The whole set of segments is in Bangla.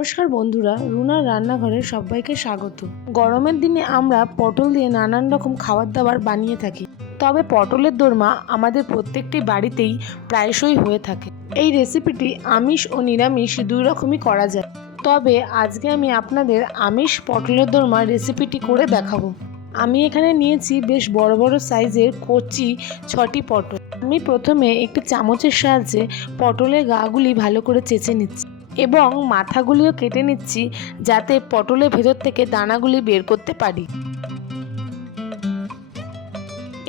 নমস্কার বন্ধুরা, রুনার রান্নাঘরে সবাইকে স্বাগত। গরমের দিনে আমরা পটল দিয়ে নানান রকম খাবার দাবার বানিয়ে থাকি, তবে পটলের দোরমা আমাদের প্রত্যেকটি বাড়িতেই প্রায়শই হয়ে থাকে। এই রেসিপিটি আমিষ ও নিরামিষ দুই রকমই করা যায়, তবে আজকে আমি আপনাদের আমিষ পটলের দোরমা রেসিপিটি করে দেখাবো। আমি এখানে নিয়েছি বেশ বড় বড় সাইজের কচি 6টি পটল। আমি প্রথমে একটি চামচের সাহায্যে পটলের গাগুলি ভালো করে চেঁচে নিচ্ছি এবং মাথাগুলিও কেটে নিচ্ছি, যাতে পটলের ভেতর থেকে দানাগুলি বের করতে পারি।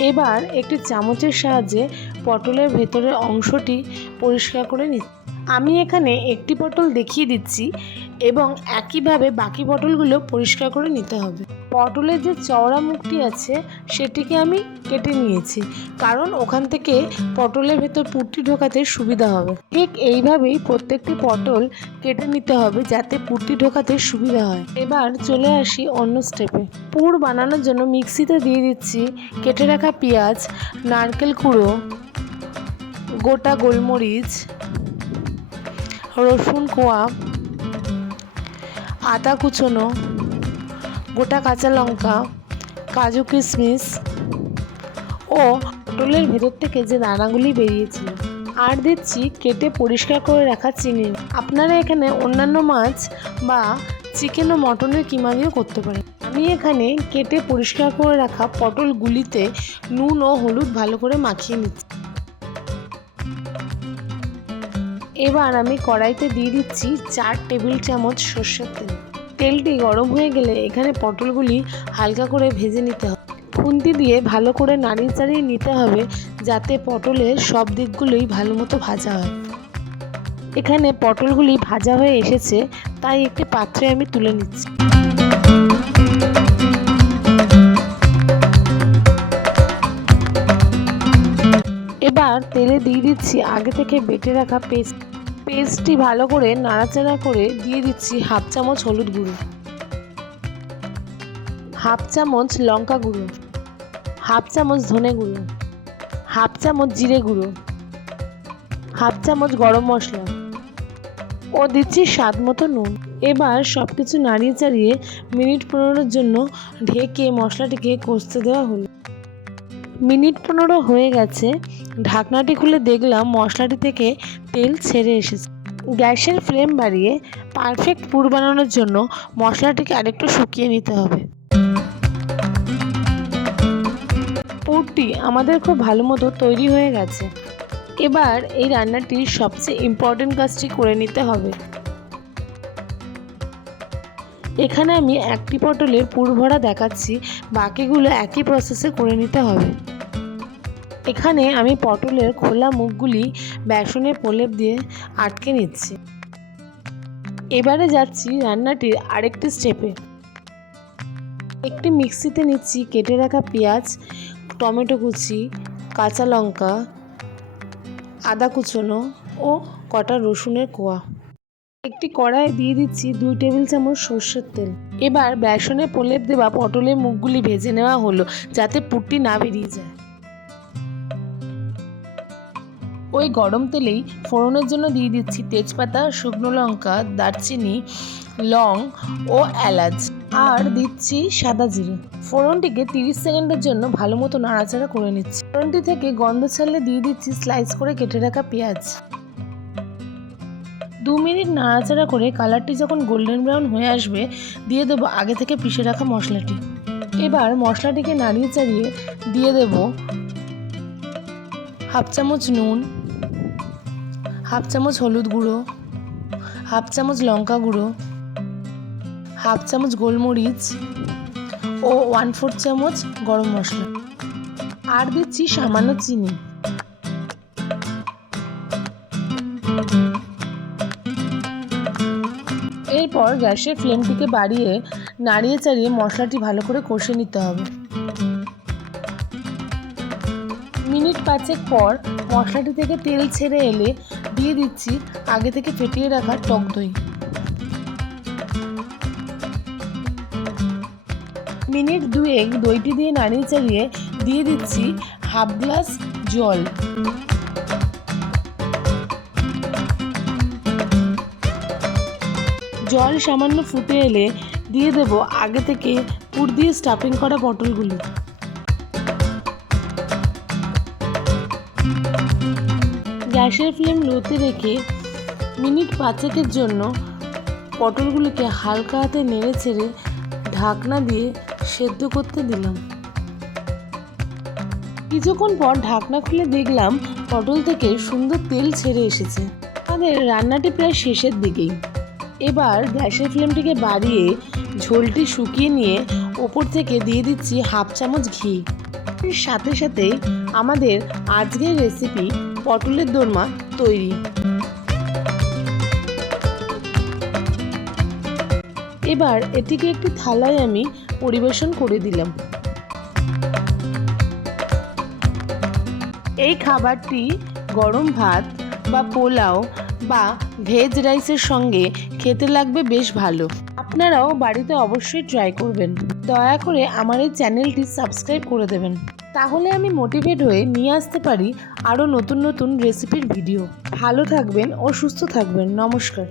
এবার একটি চামচের সাহায্যে পটলের ভেতরের অংশটি পরিষ্কার করে নিচ্ছি। আমি এখানে একটি পটল দেখিয়ে দিচ্ছি এবং একইভাবে বাকি পটলগুলো পরিষ্কার করে নিতে হবে। পটলের যে চওড়া মুখটি আছে সেটিকে আমি কেটে নিয়েছি, কারণ ওখান থেকে পটলের ভেতর পুরটি ঢোকাতে সুবিধা হবে। ঠিক এইভাবেই প্রত্যেকটি পটল কেটে নিতে হবে, যাতে পুরটি ঢোকাতে সুবিধা হয়। এবার চলে আসি অন্য স্টেপে। পুর বানানোর জন্য মিক্সিতে দিয়ে দিচ্ছি কেটে রাখা পেঁয়াজ, নারকেল কুড়ো, গোটা গোলমরিচ, রসুন কোয়া, আদা কুচোনো, গোটা কাঁচা লঙ্কা, কাজু কিশমিশ ও পটলের ভেতর থেকে যে দানাগুলি বেরিয়েছিল। আর দিচ্ছি কেটে পরিষ্কার করে রাখা চিংড়ি। আপনারা এখানে অন্যান্য মাছ বা চিকেন ও মটনের কিমা দিয়েও করতে পারেন। আমি এখানে কেটে পরিষ্কার করে রাখা পটলগুলিতে নুন ও হলুদ ভালো করে মাখিয়ে নিচ্ছি। এবার আমি কড়াইতে দিয়ে দিচ্ছি 4 টেবিল চামচ সর্ষের তেল। তেলটি গরম হয়ে গেলে এখানে পটলগুলি হালকা করে ভেজে নিতে হবে। খুন্তি দিয়ে ভালো করে নাড়িয়ে চাড়িয়ে নিতে হবে, যাতে পটলের সব দিকগুলোই ভালো মতো ভাজা হয়। এখানে পটলগুলি ভাজা হয়ে এসেছে, তাই একটি পাত্রে আমি তুলে নিচ্ছি। এবার তেলে দিয়ে দিচ্ছি আগে থেকে বেটে রাখা পেস্টটি ভালো করে নাড়াচাড়া করে দিয়ে দিচ্ছি হাফ চামচ হলুদ গুঁড়ো, হাফ চামচ লঙ্কা গুঁড়ো, হাফ চামচ ধনে গুঁড়ো, হাফ চামচ জিরে গুঁড়ো, হাফ চামচ গরম মশলা ও দিচ্ছি স্বাদ মতো নুন। এবার সব কিছু নাড়িয়ে চাড়িয়ে মিনিট 15 জন্য ঢেকে মশলাটিকে কষতে দেওয়া হলো। মিনিট 15 হয়ে গেছে। ঢাকনাটি খুলে দেখলাম মশলাটি থেকে তেল ছেড়ে এসেছে। গ্যাসের ফ্লেম বাড়িয়ে পারফেক্ট পুর বানানোর জন্য মশলাটিকে আরেকটু শুকিয়ে নিতে হবে। পুরটি আমাদের খুব ভালো মতো তৈরি হয়ে গেছে। এবার এই রান্নাটির সবচেয়ে ইম্পর্টেন্ট কাজটি করে নিতে হবে। এখানে আমি একটি পটলের পুর ভরা দেখাচ্ছি, বাকিগুলো একই প্রসেসে করে নিতে হবে। এখানে আমি পটলের খোলা মুখগুলি বেসনের প্রলেপ দিয়ে আটকে নিচ্ছি। এবারে যাচ্ছি রান্নাটির আরেকটি স্টেপে। একটি মিক্সিতে নিচ্ছি কেটে রাখা পেঁয়াজ, টমেটো কুচি, কাঁচা লঙ্কা, আদা কুচোনো ও কটা রসুনের কোয়া। একটি কড়াইয়ে দিয়ে দিচ্ছি 2 টেবিল চামচ সর্ষের তেল। এবার বেসনে প্রলেপ দেওয়া পটলের মুখগুলি ভেজে নেওয়া হলো, যাতে পুরটি না বেরিয়ে যায়। ওই গরম তেলেই ফোড়নের জন্য দিয়ে দিচ্ছি তেজপাতা, শুকনো লঙ্কা, দারচিনি, লং ও এলাচ, আর দিচ্ছি সাদা জিরে। ফোড়নটিকে 30 সেকেন্ডের জন্য ভালো মতো নাড়াচাড়া করে নিচ্ছি। ফোড়নটি থেকে গন্ধ ছাড়লে দিয়ে দিচ্ছি স্লাইস করে কেটে রাখা পেঁয়াজ। 2 মিনিট নাড়াচাড়া করে কালারটি যখন গোল্ডেন ব্রাউন হয়ে আসবে, দিয়ে দেবো আগে থেকে পিষে রাখা মশলাটি। এবার মশলাটিকে নাড়িয়ে চাড়িয়ে দিয়ে দেব হাফ চামচ নুন, হাফ চামচ হলুদ গুঁড়ো, হাফ চামচ লঙ্কা গুঁড়ো, হাফ চামচ গোলমরিচ ও 1/4 চামচ গরম মশলা, আর দিচ্ছি সামান্য চিনি। এরপর গ্যাসের ফ্লেমটিকে বাড়িয়ে নাড়িয়ে চাড়িয়ে মশলাটি ভালো করে কষে নিতে হবে। মিনিট 5 পর মশলাটি থেকে তেল ছেড়ে এলে দিয়ে দিচ্ছি আগে থেকে ফেটিয়ে রাখা টক দই। মিনিট 2 দইটি দিয়ে নাড়িয়ে চাড়িয়ে দিয়ে দিচ্ছি হাফ গ্লাস জল। জল সামান্য ফুটে এলে দিয়ে দেব আগে থেকে পুর দিয়ে স্টাফিং করা পটলগুলো। গ্যাসের ফ্লেম লোতে রেখে মিনিট 5-এর জন্য পটলগুলোকে হালকা হাতে নেড়ে ছেড়ে ঢাকনা দিয়ে সেদ্ধ করতে দিলাম। কিছুক্ষণ পর ঢাকনা খুলে দেখলাম পটল থেকে সুন্দর তেল ছেড়ে এসেছে। আমাদের রান্নাটি প্রায় শেষের দিকেই। এবার গ্যাসের ফ্লেমটিকে বাড়িয়ে ঝোলটি শুকিয়ে নিয়ে ওপর থেকে দিয়ে দিচ্ছি 1/2 চামচ ঘি। এর সাথে সাথেই আমাদের আজকের রেসিপি পটলের দোরমা তৈরি। এবার এটিকে একটি থালায় আমি পরিবেশন করে দিলাম। এই খাবারটি গরম ভাত বা পোলাও বা ভেজ রাইসের সঙ্গে খেতে লাগবে বেশ ভালো। আপনারাও বাড়িতে অবশ্যই ট্রাই করবেন। দয়া করে আমার এই চ্যানেলটি সাবস্ক্রাইব করে দেবেন, তাহলে আমি মোটিভেট হয়ে নিয়ে আসতে পারি আরও নতুন নতুন রেসিপির ভিডিও। ভালো থাকবেন ও সুস্থ থাকবেন। নমস্কার।